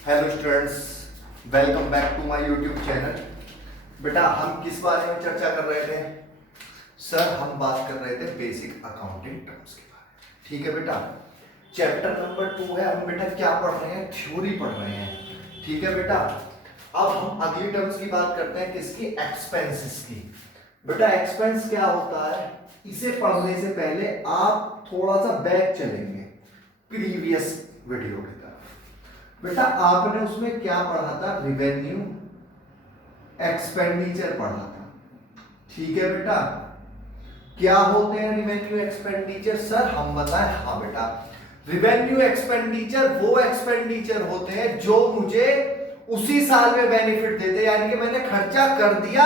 Hello students, welcome back to my YouTube channel. बेटा हम किस बारे में चर्चा कर रहे थे? सर हम बात कर रहे थे बेसिक अकाउंटिंग टर्म्स के बारे में। ठीक है बेटा, चैप्टर नंबर 2 है। हम बेटा क्या पढ़ रहे हैं? थ्योरी पढ़ रहे हैं। ठीक है बेटा, अब हम अगली टर्म्स की बात करते हैं, किसकी? एक्सपेंसेस की। बेटा एक्सपेंस क्या होता है, इसे पढ़ने से पहले आप थोड़ा सा बैक चलेंगे प्रीवियस वीडियो की तरफ। बेटा आपने उसमें क्या पढ़ा था? रिवेन्यू एक्सपेंडिचर पढ़ा था। ठीक है बेटा, क्या होते हैं रिवेन्यू एक्सपेंडिचर? सर हम बताएं। हाँ बेटा, रिवेन्यू एक्सपेंडिचर वो एक्सपेंडिचर होते हैं जो मुझे उसी साल में बेनिफिट देते हैं, यानी कि मैंने खर्चा कर दिया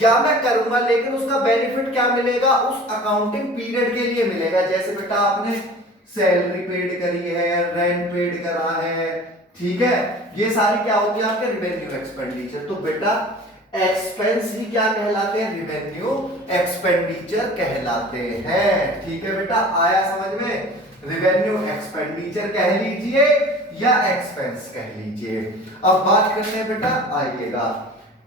या मैं करूंगा, लेकिन उसका बेनिफिट क्या मिलेगा? उस अकाउंटिंग पीरियड के लिए मिलेगा। जैसे बेटा आपने सैलरी पेड करी है, रेंट पेड करा है, ठीक है, ये सारी क्या होती है? आपके रिवेन्यू एक्सपेंडिचर। तो बेटा एक्सपेंस ही क्या कहलाते हैं? रिवेन्यू एक्सपेंडिचर कहलाते हैं। ठीक है बेटा, आया समझ में? रिवेन्यू एक्सपेंडिचर कह लीजिए या एक्सपेंस कह लीजिए। अब बात करते हैं बेटा, आइएगा,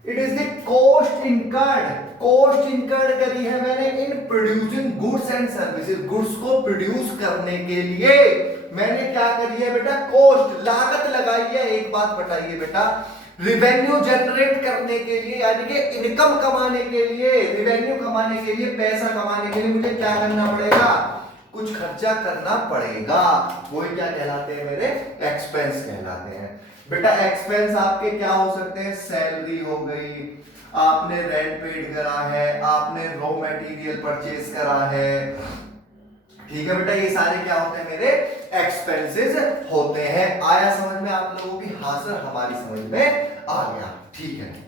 it is the cost incurred. Cost incurred करी है मैंने in producing goods and services. Goods को प्रोड्यूस करने के लिए मैंने क्या करी है बेटा? कॉस्ट, लागत लगाई है। एक बात बताइए बेटा, रिवेन्यू जनरेट करने के लिए, यानी कि इनकम कमाने के लिए, रिवेन्यू कमाने के लिए, पैसा कमाने के लिए मुझे क्या करना पड़ेगा? कुछ खर्चा करना पड़ेगा। वो क्या कहलाते हैं मेरे? एक्सपेंस कहलाते हैं। बेटा एक्सपेंस आपके क्या हो सकते हैं? सैलरी हो गई, आपने रेंट पेड करा है, आपने रॉ मटेरियल परचेज करा है। ठीक है बेटा, ये सारे क्या होते हैं? मेरे एक्सपेंसेस होते हैं। आया समझ में आप लोगों की? हाँ सर, हमारी समझ में आ गया। ठीक है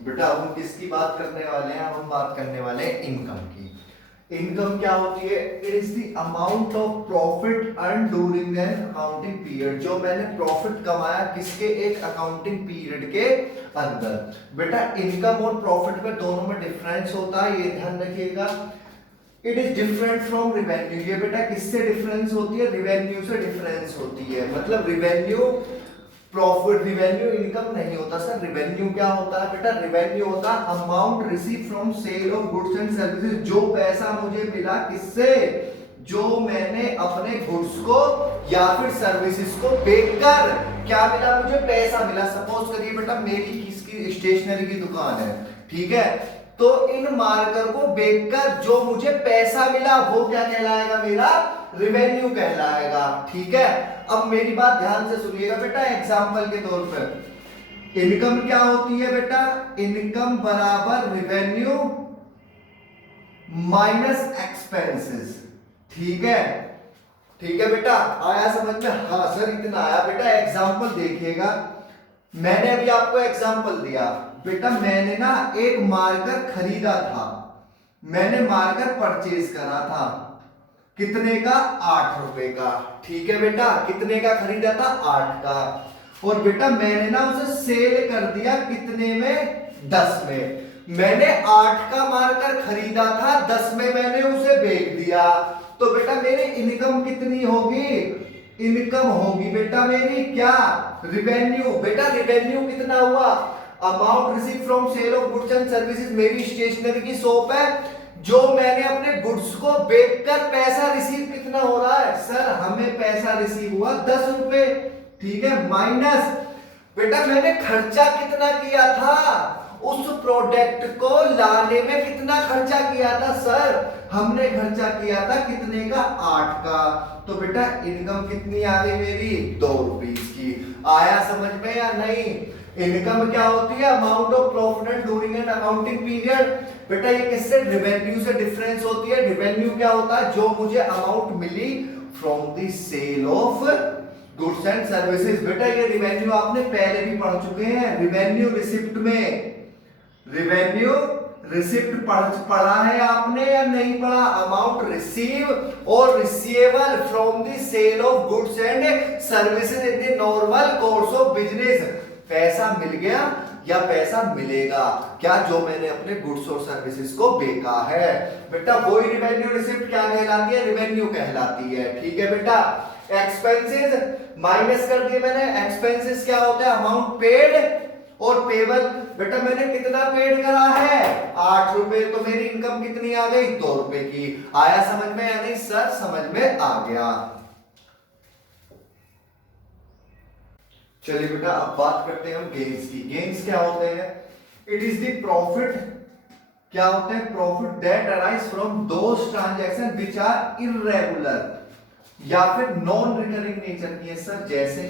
बेटा, हम किसकी बात करने वाले हैं? हम बात करने वाले हैं इनकम की। इनकम क्या होती है? It is the amount of profit earn during an accounting period. जो मैंने प्रॉफिट कमाया किसके? एक अकाउंटिंग पीरियड के अंदर। बेटा इनकम और प्रॉफिट में दोनों में डिफरेंस होता है, ये ध्यान रखिएगा। It is different from revenue. ये बेटा किससे डिफरेंस होती है? रिवेन्यू से डिफरेंस होती है। मतलब रिवेन्यू प्रॉफिट, रिवेन्यू इनकम नहीं होता सर। रिवेन्यू क्या होता है बेटा? रिवेन्यू होता है amount receive from sale of goods and services. जो पैसा मुझे मिला किससे? जो मैंने अपने गुड्स को या फिर सर्विसेज को बेचकर क्या मिला? मुझे पैसा मिला। सपोज करिए बेटा मेरी किसकी स्टेशनरी की दुकान है, ठीक है, तो इन मार्कर को बेचकर जो मुझे पैसा मिला वो क्या कहलाएगा? मेरा रिवेन्यू कहलाएगा। ठीक है, अब मेरी बात ध्यान से सुनिएगा बेटा। एग्जांपल के तौर पर इनकम क्या होती है बेटा? इनकम बराबर रिवेन्यू माइनस एक्सपेंसेस। ठीक है, ठीक है बेटा, आया समझ में? हाँ सर इतना आया। बेटा एग्जांपल देखिएगा, मैंने अभी आपको एग्जांपल दिया बेटा। मैंने ना एक मार्कर खरीदा था, मैंने मार्कर परचेज करा था, कितने का? 8 रुपए का। ठीक है बेटा, कितने का खरीदा था? 8 का। और बेटा मैंने ना उसे सेल कर दिया कितने में? 10 में। मैंने 8 का मार्कर खरीदा था, 10 में मैंने उसे बेच दिया। तो बेटा मेरी इनकम कितनी होगी? इनकम होगी बेटा मेरी क्या? रिवेन्यू। बेटा रिवेन्यू कितना हुआ? Amount receive from sale of goods and services. मेरी स्टेशनरी की शॉप है, जो मैंने अपने गुड्स को बेचकर पैसा रिसीव कितना हो रहा है? सर हमें पैसा रिसीव हुआ 10 रुपए। ठीक है, माइनस बेटा मैंने खर्चा कितना किया था? उस प्रोडक्ट को लाने में कितना खर्चा किया था? सर हमने खर्चा किया था कितने का? 8 का। तो बेटा इनकम कितनी आ गई मेरी? 2 रुपीस की। आया समझ में या नहीं? इनकम क्या होती है? Amount of profit during an accounting period. बेटा ये किससे? रिवेन्यू से डिफरेंस होती है। रिवेन्यू क्या होता है? जो मुझे अमाउंट मिली from the sale of goods and services. बेटा ये रिवेन्यू आपने पहले भी पढ़ चुके हैं, रिवेन्यू रिसिप्ट में। रिवेन्यू रिसिप्ट पढ़ा है आपने या नहीं पढ़ा? अमाउंट रिसीव और receivable from the sale of goods and services in the normal course of business. पैसा मिल गया या पैसा मिलेगा क्या जो मैंने अपने गुड्स और सर्विसेज को बेचा है। बेटा वही रेवेन्यू रिसिप्ट क्या कहलाती है, रेवेन्यू कहलाती है। ठीक है बेटा, एक्सपेंसेस माइनस कर दिए मैंने। एक्सपेंसेस क्या होता है, अमाउंट पेड और पेबल। बेटा मैंने कितना पेड करा है, 8 रुपए, तो मेरी इनकम कितनी आ गई, 2 रुपए की। आया समझ में या नहीं सर, समझ में आ गया। चलिए बेटा अब बात करते हैं हम गेन्स की। गेन्स क्या होते हैं, इट इज द प्रॉफिट, क्या होते हैं, profit that arise from those transaction which are irregular या फिर नॉन रिकरिंग नेचर की है सर। जैसे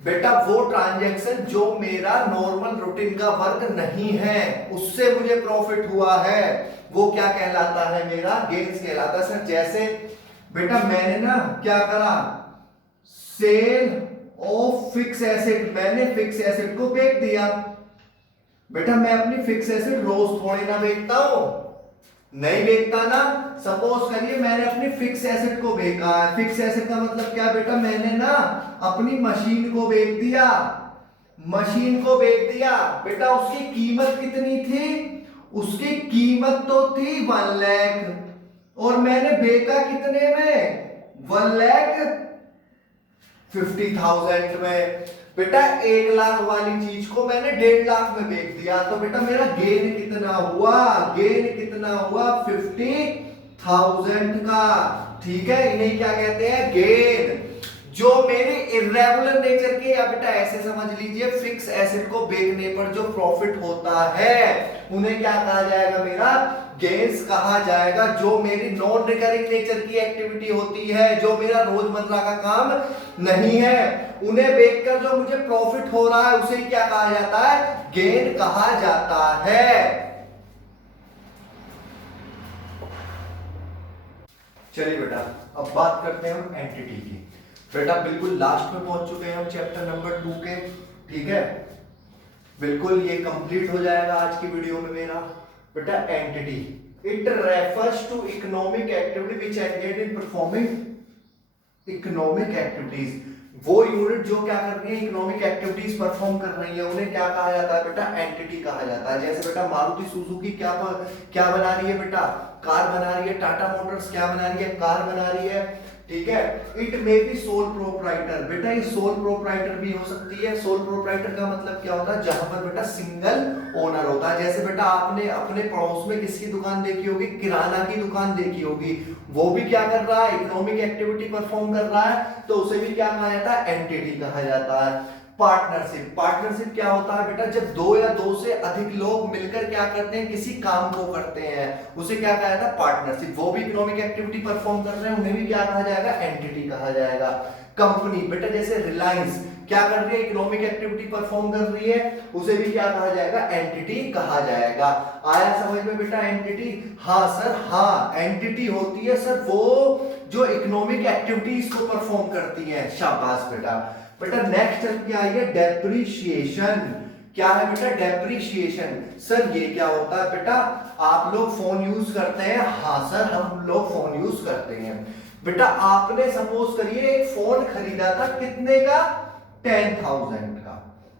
बेटा वो ट्रांजैक्शन जो मेरा नॉर्मल रूटीन का वर्क नहीं है उससे मुझे प्रॉफिट हुआ है, वो क्या कहलाता है, मेरा गेन्स कहलाता है सर। जैसे बेटा मैंने ना क्या करा, सेल ऑफ फिक्स एसेट, मैंने फिक्स एसेट को बेच दिया। बेटा मैं अपनी फिक्स एसेट रोज थोड़ी ना बेचता हूं, नहीं बेचता ना। सपोज करिए मैंने अपनी फिक्स एसेट को बेचा है। फिक्स एसेट का मतलब क्या बेटा, मैंने ना अपनी मशीन को बेच दिया, मशीन को बेच दिया। बेटा उसकी कीमत कितनी थी, उसकी कीमत तो थी 1 लाख और मैंने बेचा कितने में, 1,50,000 में। बेटा 1 लाख वाली चीज को मैंने 1.5 लाख में बेच दिया, तो बेटा मेरा गेन कितना हुआ, गेन कितना हुआ, 50,000 का। ठीक है, इन्हें क्या कहते हैं, गेन। जो मेरे इर्रेगुलर नेचर के, या बेटा ऐसे समझ लीजिए फिक्स एसेट को बेचने पर जो प्रॉफिट होता है उन्हें क्या कहा जाएगा, मेरा गेन्स कहा जाएगा। जो मेरी नॉन रिकरिंग नेचर की एक्टिविटी होती है, जो मेरा रोजमर्रा का काम नहीं है, उन्हें बेचकर जो मुझे प्रॉफिट हो रहा है उसे क्या कहा जाता है, गेन कहा जाता है। चलिए बेटा अब बात करते हैं हम एंटिटी की। बेटा बिल्कुल लास्ट में पहुंच चुके हैं हम चैप्टर नंबर 2 के। ठीक है, बिल्कुल ये कंप्लीट हो जाएगा आज की वीडियो में मेरा। बेटा entity, it refers to economic activity which engage in performing economic activities. वो यूनिट जो क्या कर रही है, इकोनॉमिक एक्टिविटीज परफॉर्म कर रही है, उन्हें क्या कहा जाता है, बेटा एंटिटी कहा जाता है। जैसे बेटा मारुति सुजुकी क्या बना रही है, बेटा कार बना रही है। टाटा मोटर्स क्या बना रही है, कार बना रही है। ठीक है, it may be sole proprietor. बेटा ये सोल प्रोप्राइटर भी हो सकती है। सोल प्रोप्राइटर का मतलब क्या होता है, जहां पर बेटा सिंगल ओनर होता है। जैसे बेटा आपने अपने पड़ोस में किसकी दुकान देखी होगी, किराना की दुकान देखी होगी, वो भी क्या कर रहा है, इकोनॉमिक एक्टिविटी परफॉर्म कर रहा है, तो उसे भी क्या कहा जाता है, एंटिटी कहा जाता है। पार्टनरशिप, पार्टनरशिप क्या होता है बेटा, जब 2 या 2 से अधिक लोग मिलकर क्या करते हैं, किसी काम को करते हैं, उसे क्या कहा जाता है, पार्टनरशिप। वो भी इकोनॉमिक एक्टिविटी परफॉर्म कर रहे हैं, उन्हें भी क्या कहा जाएगा, एंटिटी कहा जाएगा। कंपनी, बेटा जैसे रिलायंस क्या कर रही है, इकोनॉमिक एक्टिविटी परफॉर्म कर रही है, उसे भी क्या कहा जाएगा, एंटिटी कहा जाएगा। आया समझ में बेटा एंटिटी? हाँ सर, हाँ एंटिटी होती है सर वो जो इकोनॉमिक एक्टिविटीज को परफॉर्म करती है। शाबाश बेटा। बेटा नेक्स्ट क्या है, डेप्रिशिएशन। क्या है बेटा, डेप्रिशिएशन। सर ये क्या होता है बेटा, आप लोग फोन यूज करते हैं? हाँ सर हम लोग फोन यूज करते हैं। बेटा आपने सपोज करिए एक फोन खरीदा था, कितने का, 10,000 का।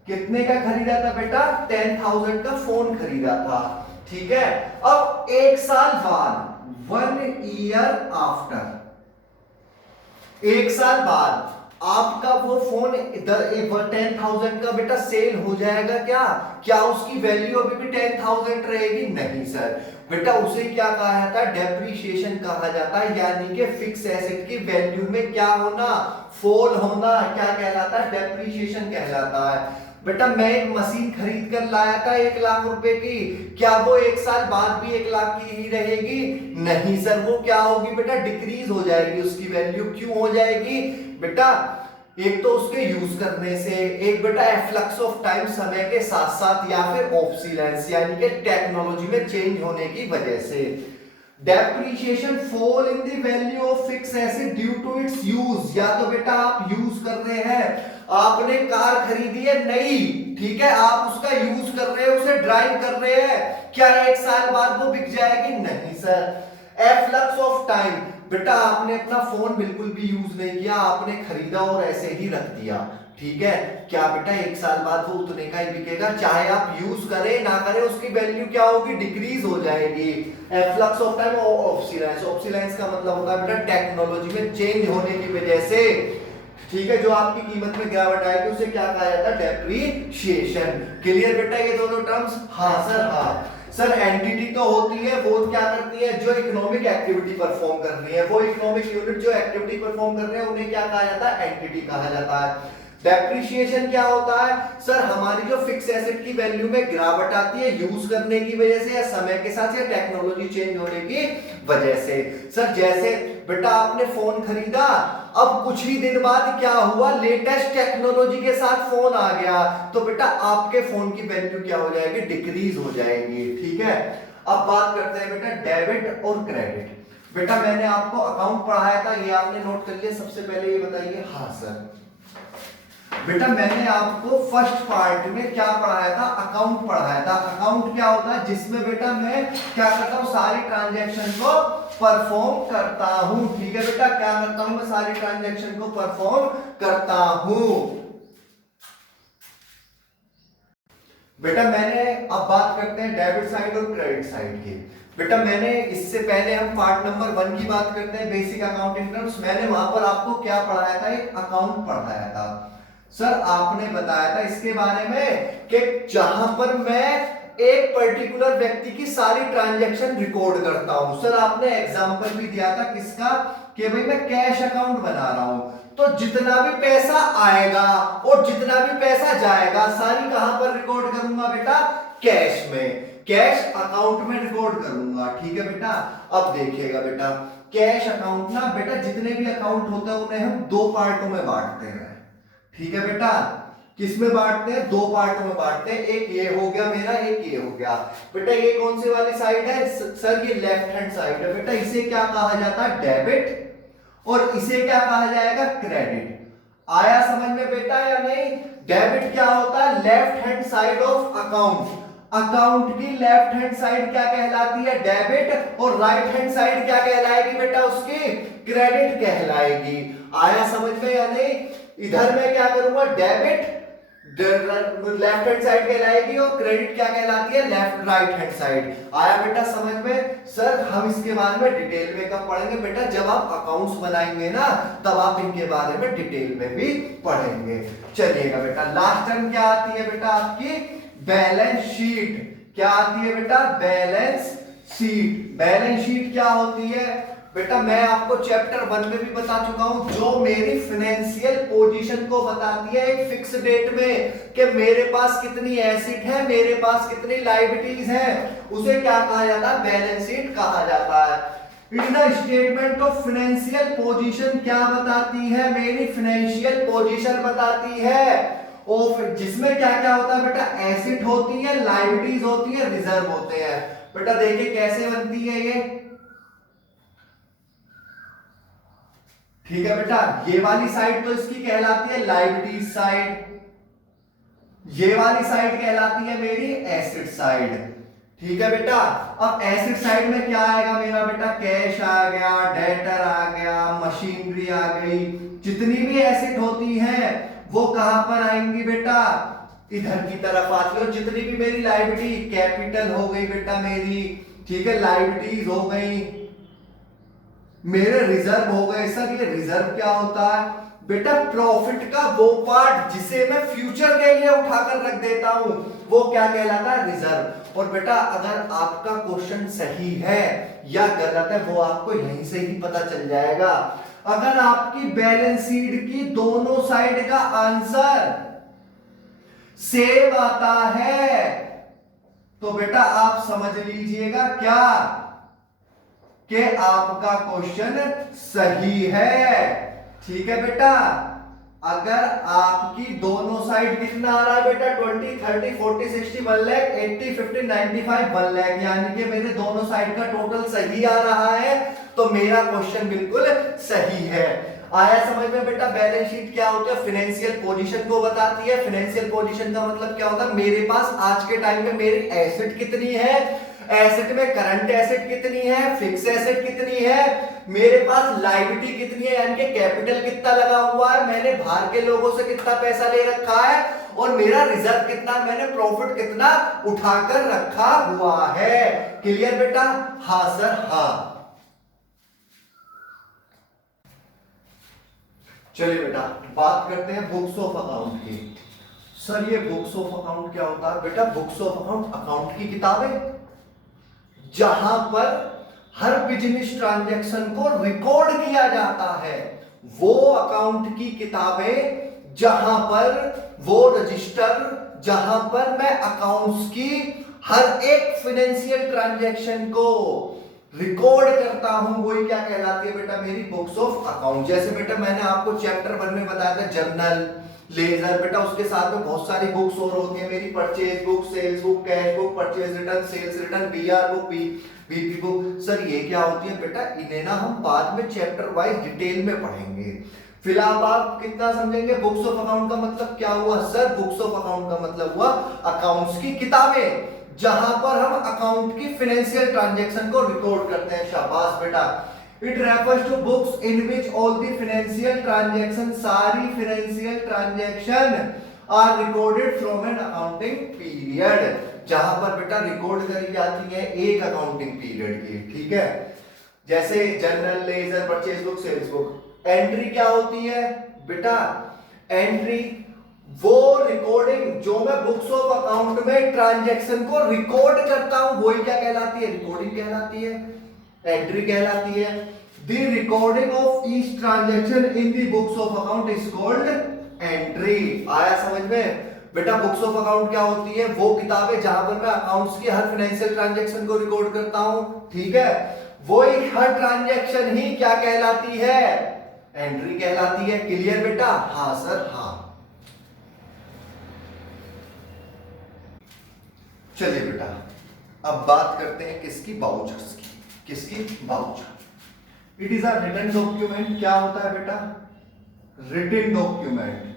कितने का खरीदा था बेटा, 10,000 का फोन खरीदा था। ठीक है, अब 1 साल बाद, 1 ईयर आफ्टर, 1 साल बाद आपका वो फोन 10,000 का बेटा सेल हो जाएगा क्या? क्या उसकी वैल्यू अभी भी 10,000 रहेगी? नहीं सर बेटा, उसे क्या कहा जाता है, डेप्रिशिएशन कहा जाता है। यानी कि फिक्स एसेट की वैल्यू में क्या होना, फॉल होना, क्या कहलाता है, डेप्रिशिएशन कहलाता है। बेटा मैं एक मशीन खरीद कर लाया था 1 लाख रुपए की, क्या वो 1 साल बाद भी 1 लाख की ही रहेगी? नहीं सर, वो क्या होगी बेटा, डिक्रीज हो जाएगी उसकी वैल्यू। क्यों हो जाएगी बेटा? एक तो उसके यूज करने से, एक बेटा एफ्लक्स ऑफ टाइम, समय के साथ साथ, या फिर ऑब्सोलेंस यानी कि टेक्नोलॉजी में चेंज होने की वजह से। Depreciation fall in the value of fix asset due to its use. या तो बेटा आप यूज कर रहे हैं, आपने कार खरीदी है नई, ठीक है, आप उसका यूज कर रहे हैं, उसे ड्राइव कर रहे हैं, क्या 1 साल बाद वो बिक जाएगी? नहीं सर। एफ्लक्स ऑफ टाइम, बेटा आपने अपना फोन बिल्कुल भी यूज नहीं किया, आपने खरीदा और ऐसे ही रख दिया, ठीक है। क्या बेटा 1 साल बाद वो उतने का ही बिकेगा, चाहे आप यूज करें ना करें उसकी वैल्यू क्या होगी, डिक्रीज हो जाएगी। फ्लक्स ऑफ टाइम ऑब्सिलेंस, ऑब्सिलेंस का मतलब होता है बेटा टेक्नोलॉजी में चेंज होने की वजह से, ठीक है, जो आपकी कीमत में गिरावट आएगी उसे क्या कहा जाता है, डेप्रीशिएशन। क्लियर बेटा ये दोनों टर्म्स? हाँ सर, हाँ सर। एंटिटी तो होती है, वो क्या करती है, जो इकोनॉमिक एक्टिविटी परफॉर्म कर रही है, वो इकोनॉमिक यूनिट जो एक्टिविटी परफॉर्म कर रहे हैं उन्हें क्या कहा जाता है, एंटिटी कहा जाता है। डेप्रिसिएशन क्या होता है सर, हमारी जो फिक्स एसेट की वैल्यू में गिरावट आती है यूज करने की वजह से या समय के साथ या टेक्नोलॉजी चेंज होने की वजह से। सर जैसे बेटा आपने फोन खरीदा, अब कुछ ही दिन बाद क्या हुआ, लेटेस्ट टेक्नोलॉजी के साथ फोन आ गया, तो बेटा आपके फोन की वैल्यू क्या हो जाएगी, डिक्रीज हो जाएगी। ठीक है, अब बात करते हैं बेटा डेबिट और क्रेडिट। बेटा मैंने आपको अकाउंट पढ़ाया था, ये आपने नोट कर लिया? सबसे पहले ये बताइए। हाँ सर। बेटा मैंने आपको फर्स्ट पार्ट में क्या पढ़ाया था, अकाउंट पढ़ाया था। अकाउंट क्या होता है, जिसमें बेटा मैं क्या करता हूं, सारी ट्रांजैक्शन को परफॉर्म करता हूं। ठीक है बेटा, क्या करता हूं, मैं सारी ट्रांजैक्शन को परफॉर्म करता हूं। बेटा मैंने अब बात करते हैं डेबिट साइड और क्रेडिट साइड की। बेटा मैंने इससे पहले हम पार्ट नंबर 1 की बात करते हैं, बेसिक अकाउंटिंग टर्म्स। मैंने वहां पर आपको क्या पढ़ाया था, एक अकाउंट पढ़ाया था। सर आपने बताया था इसके बारे में कि जहां पर मैं एक पर्टिकुलर व्यक्ति की सारी ट्रांजैक्शन रिकॉर्ड करता हूं। सर आपने एग्जांपल भी दिया था किसका, कि भाई मैं कैश अकाउंट बना रहा हूं, तो जितना भी पैसा आएगा और जितना भी पैसा जाएगा सारी कहां पर रिकॉर्ड करूंगा बेटा, कैश में, कैश अकाउंट में रिकॉर्ड करूंगा। ठीक है बेटा, अब देखिएगा बेटा कैश अकाउंट ना बेटा, जितने भी अकाउंट होते हैं उन्हें हम 2 पार्टों में बांटते हैं। ठीक है बेटा, किसमें बांटते हैं, 2 पार्टों में बांटते हैं। एक ये हो गया मेरा, एक ये हो गया। बेटा ये कौन सी वाली साइड है सर, ये लेफ्ट हैंड साइड है। बेटा इसे क्या कहा जाता है, डेबिट, और इसे क्या कहा जाएगा, क्रेडिट। आया समझ में बेटा या नहीं? डेबिट क्या होता है, left hand side of account. Account की लेफ्ट हैंड साइड क्या कहलाती है, डेबिट, और राइट हैंड साइड क्या कहलाएगी बेटा, उसकी क्रेडिट कहलाएगी। आया समझ में या नहीं? इधर मैं क्या करूंगा, डेबिट लेफ्ट हैंड साइड कहलाएगी और क्रेडिट क्या कहलाती है, लेफ्ट राइट हैंड साइड। आया बेटा समझ में? सर हम इसके बारे में डिटेल में कब पढ़ेंगे बेटा, जब आप अकाउंट्स बनाएंगे ना, तब आप इनके बारे में डिटेल में भी पढ़ेंगे। चलिएगा बेटा, लास्ट टर्म क्या आती है बेटा आपकी, बैलेंस शीट। क्या आती है बेटा, बैलेंस शीट। बैलेंस शीट क्या होती है बेटा, मैं आपको चैप्टर 1 में भी बता चुका हूं, जो मेरी फाइनेंशियल पोजीशन को बताती है एक फिक्स डेट में, कि मेरे पास कितनी एसेट है, मेरे पास कितनी लायबिलिटीज है, उसे क्या कहा जाता है, बैलेंस शीट कहा जाता है। In the statement of financial position क्या बताती है, मेरी फाइनेंशियल पोजीशन बताती है, और जिसमें क्या क्या होता है बेटा, एसेट होती है, लायबिलिटीज होती है, रिजर्व होते हैं। बेटा देखिए कैसे बनती है ये। ठीक है बेटा, ये वाली साइड तो इसकी कहलाती है लायबिलिटीज साइड, ये वाली साइड कहलाती है मेरी एसेट साइड। ठीक है बेटा, अब एसेट साइड में क्या आएगा मेरा बेटा, कैश आ गया, डेटर आ गया, मशीनरी आ गई, जितनी भी एसेट होती है वो कहां पर आएंगी बेटा, इधर की तरफ आती है। और जितनी भी मेरी लायबिलिटी, कैपिटल हो गई बेटा मेरी, ठीक है, लायबिलिटीज हो गई, मेरे रिजर्व हो गए। सर ये रिजर्व क्या होता है बेटा, प्रॉफिट का वो पार्ट जिसे मैं फ्यूचर के लिए उठाकर रख देता हूं, वो क्या कहलाता है, रिजर्व। और बेटा अगर आपका क्वेश्चन सही है या गलत है वो आपको यहीं से ही पता चल जाएगा। अगर आपकी बैलेंस शीट की दोनों साइड का आंसर सेम आता है तो बेटा आप समझ लीजिएगा क्या, कि आपका क्वेश्चन सही है। ठीक है बेटा, अगर आपकी दोनों साइड कितना आ रहा है बेटा, 20, 30, 40, 60, 1 लाख, 80, 50, 95, 1 लाख, यानी कि मेरे दोनों साइड का टोटल सही आ रहा है, तो मेरा क्वेश्चन बिल्कुल सही है। आया समझ में बेटा? बैलेंस शीट क्या होता है, फाइनेंशियल पोजीशन को बताती है। फाइनेंशियल पोजीशन का मतलब क्या होता है, मेरे पास आज के टाइम में मेरी एसेट कितनी है, एसेट में करंट एसेट कितनी है, फिक्स एसेट कितनी है, मेरे पास लायबिलिटी कितनी है यानी कि कैपिटल कितना लगा हुआ है, मैंने बाहर के लोगों से कितना पैसा ले रखा है, और मेरा रिजर्व कितना, मैंने प्रॉफिट कितना उठाकर रखा हुआ है। क्लियर बेटा? हाँ सर हाँ। चलिए बेटा बात करते हैं बुक्स ऑफ अकाउंट की। सर ये बुक्स ऑफ अकाउंट क्या होता है? बेटा बुक्स ऑफ अकाउंट अकाउंट की किताबें जहां पर हर बिजनेस ट्रांजैक्शन को रिकॉर्ड किया जाता है, वो अकाउंट की किताबें जहां पर वो रजिस्टर जहां पर मैं अकाउंट्स की हर एक फाइनेंशियल ट्रांजैक्शन को रिकॉर्ड करता हूं, वही क्या कहलाती है बेटा? मेरी बुक्स ऑफ अकाउंट। जैसे बेटा मैंने आपको चैप्टर 1 में बताया था जर्नल, लेजर, बेटा उसके साथ में बहुत सारी बुक्स और होती है मेरी, purchase book, sales book, cash book, purchase return, sales return, BR book, BP book. Sir ये क्या होती है बेटा? इन्हें ना हम बाद में चैप्टर वाइज डिटेल में पढ़ेंगे। फिलहाल आप कितना समझेंगे बुक्स ऑफ अकाउंट का मतलब क्या हुआ? सर बुक्स ऑफ अकाउंट का मतलब हुआ अकाउंट्स की किताबें जहां पर हम अकाउंट की फाइनेंशियल ट्रांजैक्शन को रिकॉर्ड करते हैं। शाबाश बेटा। It refers to books in which all the financial transaction, सारी financial transaction are recorded from an accounting period, जहां पर बेटा रिकॉर्ड करी जाती है एक अकाउंटिंग पीरियड की। ठीक है? जैसे journal, ledger, purchase book, sales book. Entry क्या होती है बेटा? एंट्री वो रिकॉर्डिंग जो मैं बुक्स ऑफ अकाउंट में ट्रांजैक्शन को रिकॉर्ड करता हूं, वही क्या कहलाती है? रिकॉर्डिंग कहलाती है, एंट्री कहलाती है। The recording of each transaction in the books of account is called entry. आया समझ में? बेटा बुक्स ऑफ अकाउंट क्या होती है? वो किताबें जहां पर मैं अकाउंट्स की हर फाइनेंशियल ट्रांजैक्शन को रिकॉर्ड करता हूं। ठीक है? वो एक हर ट्रांजैक्शन ही क्या कहलाती है? एंट्री कहलाती है। क्लियर बेटा? हाँ सर हाँ। चलिए बेटा अब बात करते हैं किसकी? वाउचर्स की। किसकी? Voucher. It is a written document. क्या होता है बेटा? Written document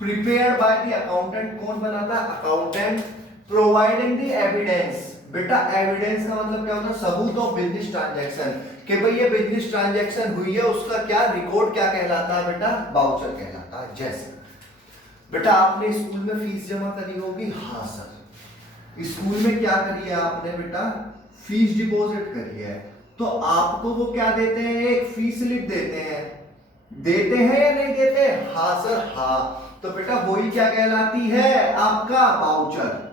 prepared by the accountant. कौन बनाता है? अकाउंटेंट। Providing the evidence. बेटा एविडेंस का मतलब क्या होता है? सबूत ऑफ बिजनेस ट्रांजैक्शन, कि भाई ये बिजनेस ट्रांजैक्शन हुई है, उसका क्या रिकॉर्ड क्या कहलाता है बेटा? वाउचर कहलाता है। जैसे बेटा आपने स्कूल में फीस जमा करी होगी। हाँ सर। स्कूल में क्या करी है आपने बेटा? फीस डिपॉजिट करी है, तो आपको वो क्या देते हैं? एक फीस स्लिप देते हैं। देते हैं या नहीं देते? हाँ सर हाँ। तो बेटा वही क्या कहलाती है? आपका वाउचर।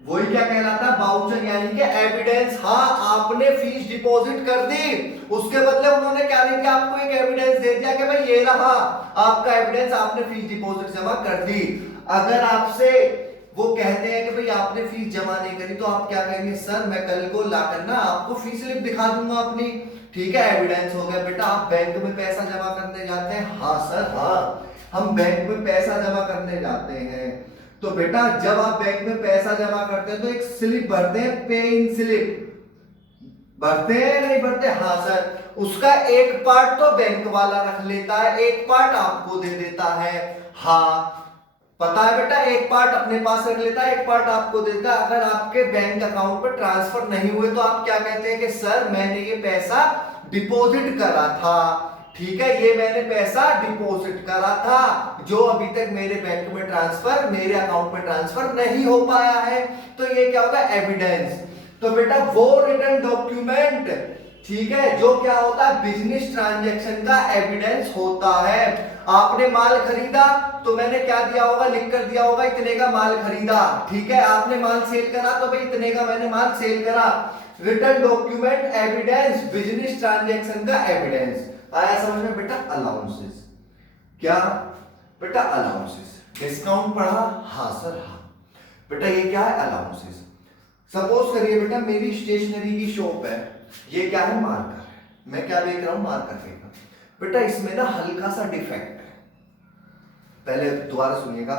वही क्या कहलाता है? वाउचर, यानी कि एविडेंस। हाँ आपने फीस डिपॉजिट कर दी, उसके बदले उन्होंने क्या नहीं किया? आपको एक एविडेंस दे दिया कि भाई ये रहा आपका एविडेंस, आपने फीस डिपॉजिट जमा कर दी। अगर आपसे वो कहते हैं कि भाई आपने फीस जमा नहीं करी, तो आप क्या कहेंगे? सर मैं कल को लाकर ना आपको फीस स्लिप दिखा दूंगा अपनी। ठीक है? एविडेंस हो गया। बेटा आप बैंक में पैसा जमा करने जाते हैं। हाँ सर हाँ, हम बैंक में पैसा जमा करने जाते हैं। तो बेटा जब आप बैंक में पैसा जमा करते हैं तो एक स्लिप भरते हैं, पे इन स्लिप। भरते हैं नहीं भरते? हाँ सर। उसका एक पार्ट तो बैंक वाला रख लेता है, एक पार्ट आपको दे देता है। हाँ पता है बेटा, एक पार्ट अपने पास रख लेता है, एक पार्ट आपको देता है। अगर आपके बैंक अकाउंट पर ट्रांसफर नहीं हुए तो आप क्या कहते हैं कि सर मैंने ये पैसा डिपॉजिट करा था। ठीक है? ये मैंने पैसा डिपॉजिट करा था जो अभी तक मेरे बैंक में ट्रांसफर, मेरे अकाउंट में ट्रांसफर नहीं हो पाया है। तो ये क्या होगा? एविडेंस। तो बेटा वो रिटन डॉक्यूमेंट, ठीक है, जो क्या होता है? बिजनेस ट्रांजैक्शन का एविडेंस होता है। आपने माल खरीदा तो मैंने क्या दिया होगा? लिख कर दिया होगा इतने का माल खरीदा। ठीक है? आपने माल सेल करा तो भाई इतने का मैंने माल सेल करा। Written document evidence, business transaction का एविडेंस। आया समझ में बेटा? अलाउंसेस। क्या बेटा? अलाउंसेस। डिस्काउंट पढ़ा? हाँ सर हाँ। बेटा ये क्या है? अलाउंसेस। सपोज करिए बेटा मेरी स्टेशनरी की शॉप है, ये क्या है? मार्कर है। मैं क्या देख रहा हूं? मार्कर देख रहा हूं। बेटा इसमें ना हल्का सा डिफेक्ट है। पहले दोबारा सुनिएगा,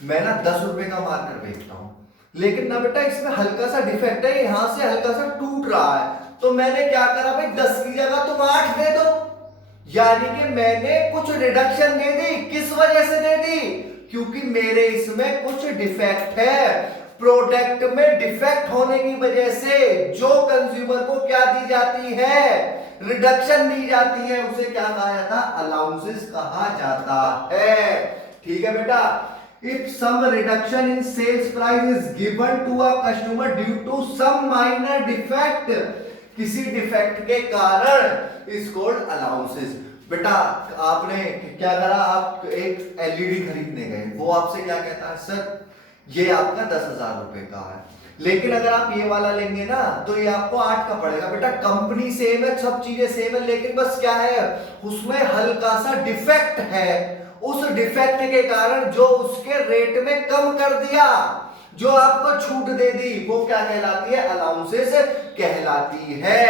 मैं ना 10 रुपए का मार्कर बेचता हूं, लेकिन ना बेटा इसमें हल्का सा डिफेक्ट है, यहां से हल्का सा टूट रहा है। तो मैंने क्या करा भाई? 10 की जगह तुम 8 दे दो, यानी कि मैंने कुछ रिडक्शन दे दी। किस वजह से दे दी? क्योंकि मेरे इसमें कुछ डिफेक्ट है। प्रोडक्ट में डिफेक्ट होने की वजह से जो कंज्यूमर को क्या दी जाती है, रिडक्शन दी जाती है, उसे क्या कहा जाता है, अलाउंसेस कहा जाता है। ठीक है बेटा, if some reduction in sales price is given to a customer due to some minor defect, किसी डिफेक्ट के कारण इज कॉल्ड अलाउंसेस। बेटा आपने क्या करा, आप एक एलईडी खरीदने गए, वो आपसे क्या कहता है, सर ये आपका 10,000 रुपए का है, लेकिन अगर आप ये वाला लेंगे ना तो ये आपको 8 का पड़ेगा। बेटा कंपनी सेम है, सब चीजें सेम है, लेकिन बस क्या है, उसमें हल्का सा डिफेक्ट है, उस डिफेक्ट के कारण जो उसके रेट में कम कर दिया, जो आपको छूट दे दी, वो क्या कहलाती है, अलाउंसेस कहलाती है।